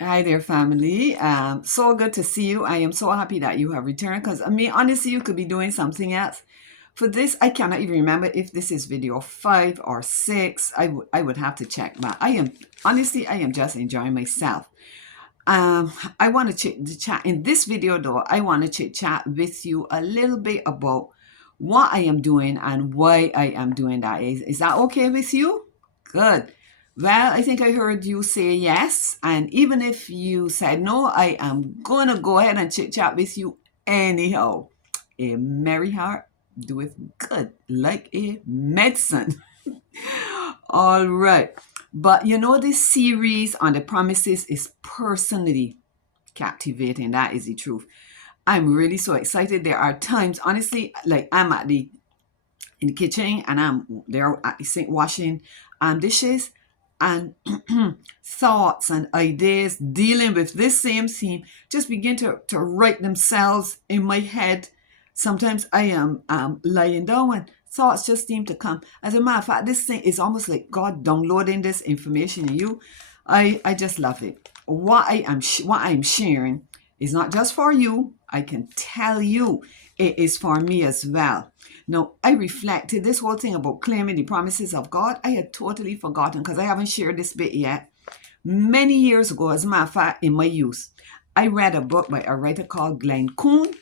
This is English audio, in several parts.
Hi there, family. So good to see you. I am so happy that you have returned because I mean, honestly, you could be doing something else. For this, I cannot even remember if this is video 5 or 6. I would have to check, but I am just enjoying myself. I want to chat in this video though. I want to chit chat with you a little bit about what I am doing and why I am doing that. Is that okay with you? Good. Well, I think I heard you say yes. And even if you said no, I am going to go ahead and chit chat with you anyhow. A merry heart doeth good, like a medicine. All right. But you know, this series on the promises is personally captivating. That is the truth. I'm really so excited. There are times, honestly, like I'm at the in the kitchen and I'm there at the sink washing dishes, and thoughts and ideas dealing with this same theme just begin to write themselves in my head. Sometimes I am lying down and thoughts just seem to come. As a matter of fact, this thing is almost like God downloading this information in you. I just love it. What I'm sharing is not just for you. I can tell you it is for me as well. Now, I reflected this whole thing about claiming the promises of God. I had totally forgotten because I haven't shared this bit yet. Many years ago, as a matter of fact, in my youth, I read a book by a writer called Glenn Kuhn.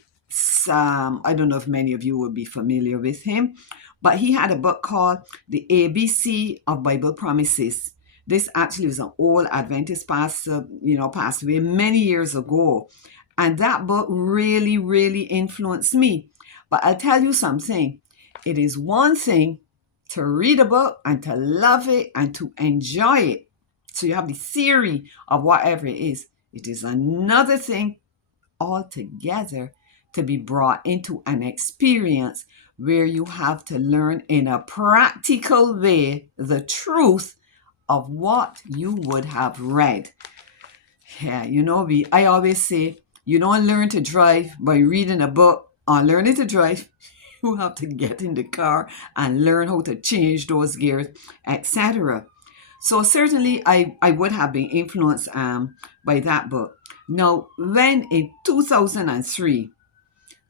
I don't know if many of you will be familiar with him, but he had a book called The ABC of Bible Promises. This actually was an old Adventist pastor, passed away many years ago. And that book really, really influenced me. But I'll tell you something. It is one thing to read a book and to love it and to enjoy it. So you have the theory of whatever it is. It is another thing altogether to be brought into an experience where you have to learn in a practical way the truth of what you would have read. Yeah, I always say you don't learn to drive by reading a book or learning to drive. You have to get in the car and learn how to change those gears, etc. So certainly I would have been influenced by that book. Now, when in 2003,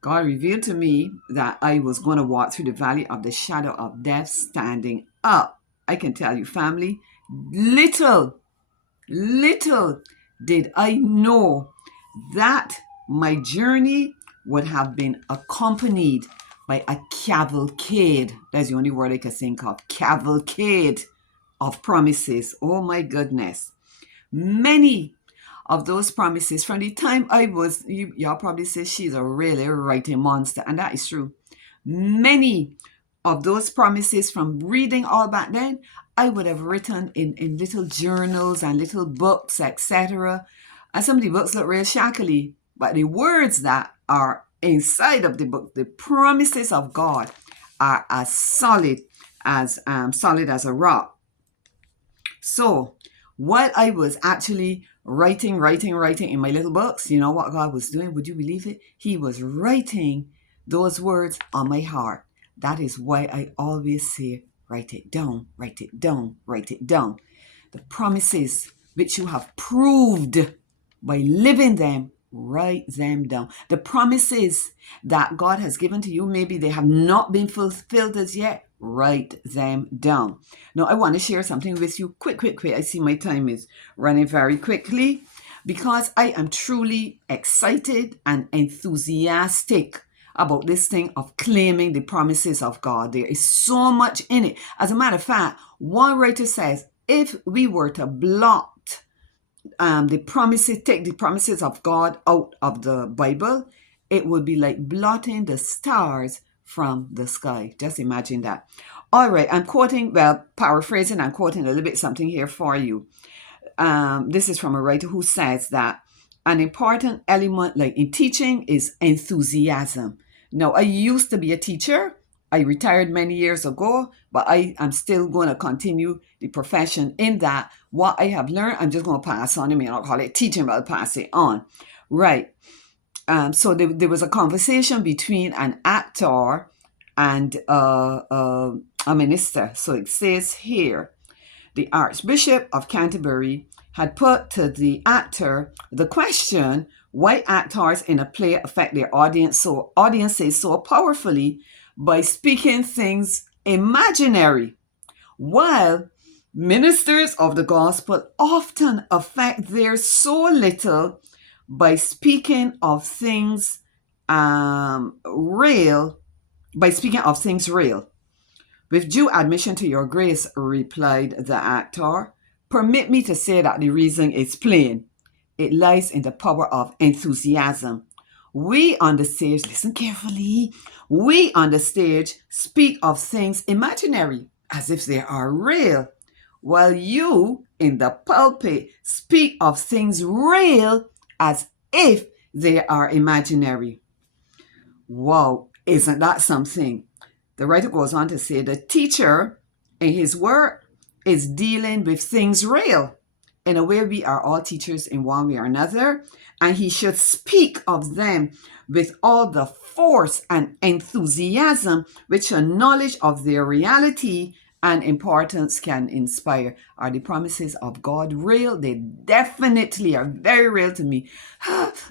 God revealed to me that I was going to walk through the valley of the shadow of death standing up. I can tell you, family, little, little did I know that my journey would have been accompanied by a cavalcade. That's the only word I can think of. Cavalcade of promises. Oh my goodness. Many of those promises from the time I was, y'all probably say she's a really writing monster, and that is true. Many of those promises from reading all back then, I would have written in little journals and little books, etc. And some of the books look real shackly, but the words that are inside of the book, the promises of God, are as solid as a rock. So while I was actually writing in my little books, you know what God was doing? Would you believe it? He was writing those words on my heart. That is why I always say, write it down, write it down, write it down. The promises which you have proved by living them, write them down. The promises that God has given to you, maybe they have not been fulfilled as yet, write them down. Now, I want to share something with you. Quick. I see my time is running very quickly because I am truly excited and enthusiastic about this thing of claiming the promises of God. There is so much in it. As a matter of fact, one writer says, if we were to blot take the promises of God out of the Bible, it would be like blotting the stars from the sky. Just imagine that. All right, paraphrasing and quoting a little bit something here for you. This is from a writer who says that an important element, like in teaching, is enthusiasm. Now, I used to be a teacher. I retired many years ago, but I am still going to continue the profession in that what I have learned, I'm just going to pass on. I mean, I'll call it teaching, but I'll pass it on. Right. So there was a conversation between an actor and a minister. So it says here, the Archbishop of Canterbury had put to the actor the question why actors in a play affect their audiences so powerfully by speaking things imaginary, while ministers of the gospel often affect theirs so little by speaking of things real, With due admission to your grace, replied the actor, permit me to say that the reason is plain. It lies in the power of enthusiasm. We on the stage, listen carefully, we on the stage speak of things imaginary as if they are real, while you in the pulpit speak of things real as if they are imaginary. Wow, isn't that something? The writer goes on to say the teacher in his work is dealing with things real. In a way, we are all teachers in one way or another, and he should speak of them with all the force and enthusiasm which a knowledge of their reality and importance can inspire. Are the promises of God real? They definitely are very real to me.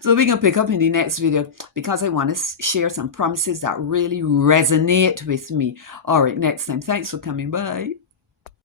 So we're going to pick up in the next video because I want to share some promises that really resonate with me. All right, next time. Thanks for coming by.